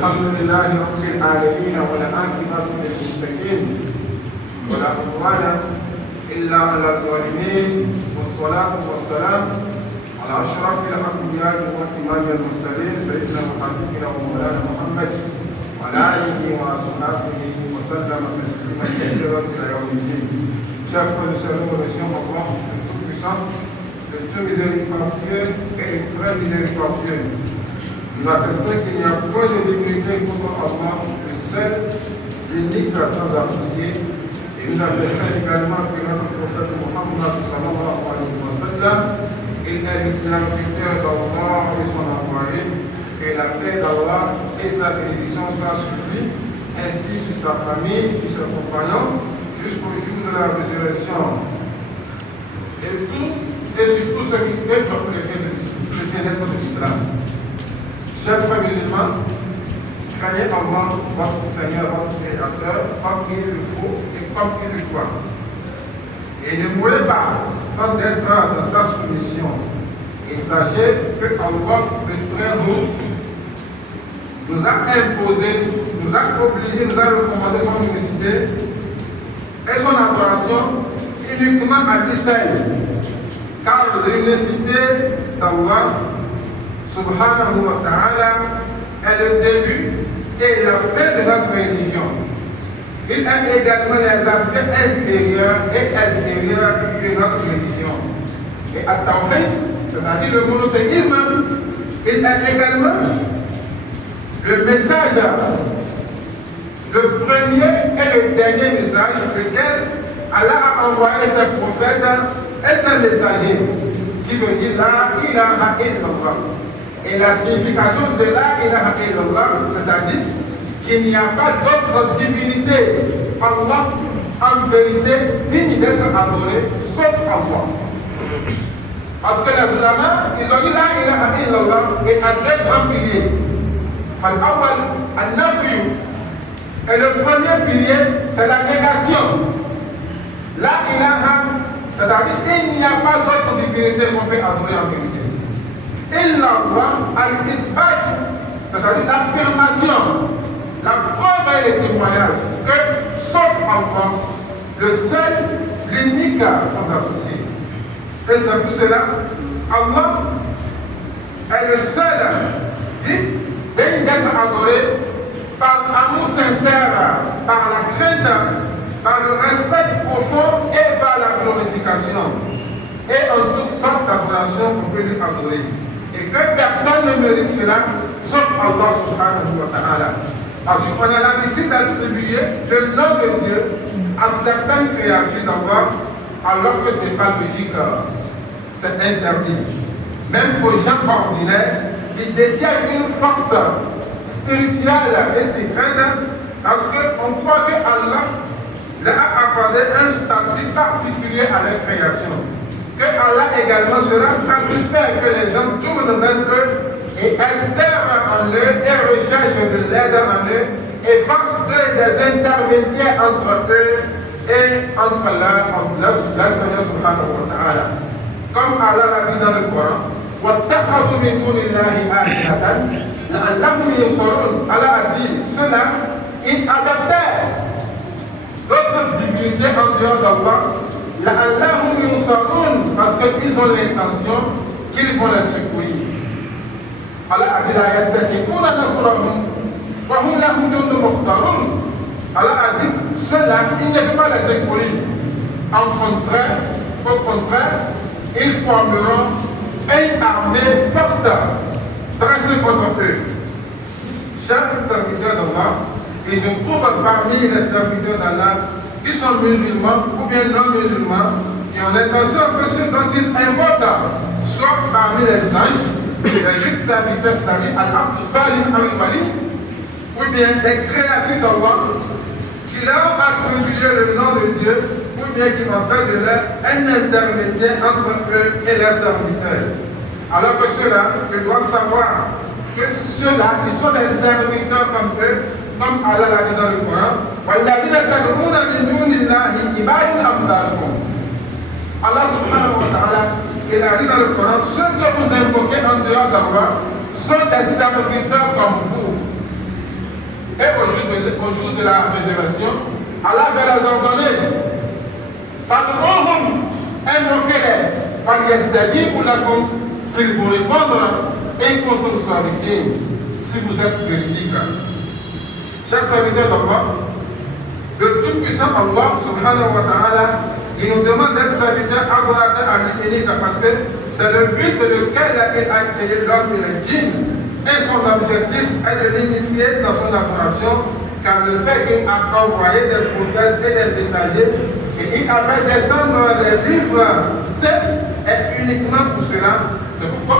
الحمد لله رب العالمين والعاقبة للمتقين ولا عدوان إلا على الظالمين والصلاة والسلام على أشرف الأنبياء وإمام المرسلين سيدنا وحبيبنا ومولانا محمد وعلى آله وصحبه وسلم تسليما كثيرا إلى يوم الدين. Chers frères et sœurs, nous remercions Allah, le Tout-Puissant, le Dieu miséricordieux et très miséricordieux. Nous attestons qu'il n'y a point de divinité contre Allah, le seul, l'unique, sans associé. Et nous attestons également que notre prophète Muhammad sallallahu alayhi wa sallam, il est le serviteur d'Allah et son envoyé. Que la paix d'Allah et sa bénédiction soient sur lui, ainsi sur sa famille, sur ses compagnons, jusqu'au jour de la résurrection. Et sur tous ceux qui œuvrent pour le bien-être de l'islam. Chers frères musulmans, craignez Allah, votre Seigneur, votre Créateur, comme il le faut et comme il le doit. Et ne mourrez pas sans être dans sa soumission. Et sachez que Allah, le Très-Haut, nous a imposé, nous a obligé, nous a recommandé son unicité et son adoration uniquement à lui seul. Car l'unicité d'Allah, subhanahu wa ta'ala, est le début et la fin de notre religion. Il a également les aspects intérieurs et extérieurs de notre religion. Et à Tawhid, c'est-à-dire le monothéisme, il est également le message, le premier et le dernier message, lequel Allah a envoyé ses prophètes et ses messagers, qui veut dire La ilaha illallah. Et la signification de La ilaha illallah, c'est-à-dire qu'il n'y a pas d'autre divinité, Allah, en vérité, digne d'être adoré, sauf Allah. Parce que les ulama, ils ont dit La ilaha illallah et à deux grands piliers. Al-awwal, al-nafyu. Et le premier pilier, c'est la négation. La ilaha, c'est-à-dire qu'il n'y a pas d'autre divinité qu'on peut adorer en vérité. Illallah, al-isbat, c'est-à-dire l'affirmation, la preuve et le témoignage que sauf Allah, le seul, l'unique sans associé. Et c'est pour cela, Allah est le seul digne d'être adoré par amour sincère, par la crainte, par le respect profond et par la glorification. Et en toutes sortes d'adorations qu'on peut lui adorer. Et que personne ne mérite cela sauf Allah subhanahu wa ta'ala. Parce qu'on a l'habitude d'attribuer le nom de Dieu à certaines créatures d'abord, alors que ce n'est pas logique, c'est interdit. Même aux gens ordinaires qui détiennent une force spirituelle et secrète, parce qu'on croit que Allah leur a accordé un statut particulier à leur création. Que Allah également sera satisfait que les gens tournent vers eux et espèrent en eux et recherchent de l'aide en eux et fassent d'eux des intermédiaires entre eux et entre leur Seigneur subhanahu wa ta'ala. Comme Allah l'a dit dans le Coran, وَاتَّخَذُوا مِن دُونِ اللَّهِ آلِهَةً لَعَلَّهُمْ يَنصُرُونَ. Allah a dit cela, ils adoptèrent d'autres divinités en dehors d'Allah, لَعَلَّهُمْ يَنصُرُونَ, parce qu'ils ont l'intention qu'ils vont les secourir. Allah a dit لَا يَسْتَطِيعُونَ نَصْرَهُمْ وَهُمْ لَهُمْ جُندٌ مُحْضَرُونَ. Allah a dit cela, ils ne peuvent pas les secourir. Au contraire, ils formeront une armée forte dressée contre eux. Chaque serviteur d'Allah, et je trouve parmi les serviteurs d'Allah qui sont musulmans ou bien non musulmans, qui ont l'intention que ceux dont ils invoquent soient parmi les anges, les justes serviteurs, c'est-à-dire Al-Abd Salih al-Wali, ou bien des créatures d'Allah qui leur ont attribué le nom de Dieu, ou bien qui ont fait de leur un intermédiaire entre eux et leurs serviteurs. Alors que ceux-là, ils doivent savoir que ceux-là, ils sont des serviteurs comme eux, comme Allah l'a dit dans le Coran. Allah subhanahu wa ta'ala, il a dit dans le Coran, ceux que vous invoquez en dehors d'Allah sont des serviteurs comme vous. Et au jour de la résurrection, Allah va les ordonner. Fad'uhum, invoquez-les. Falyastajibu lakum, qu'ils vont répondre. Et kuntum sadiqin, si vous êtes véridiques. Chers serviteurs d'Allah, le tout-puissant Allah subhanahu wa ta'ala, il nous demande d'être serviteurs adorateurs à lui unique parce que c'est le but lequel il a créé l'homme et le djinn. Et son objectif est de l'unifier dans son adoration, car le fait qu'il a envoyé des prophètes et des messagers, et il a fait descendre les livres, c'est uniquement pour cela. C'est pourquoi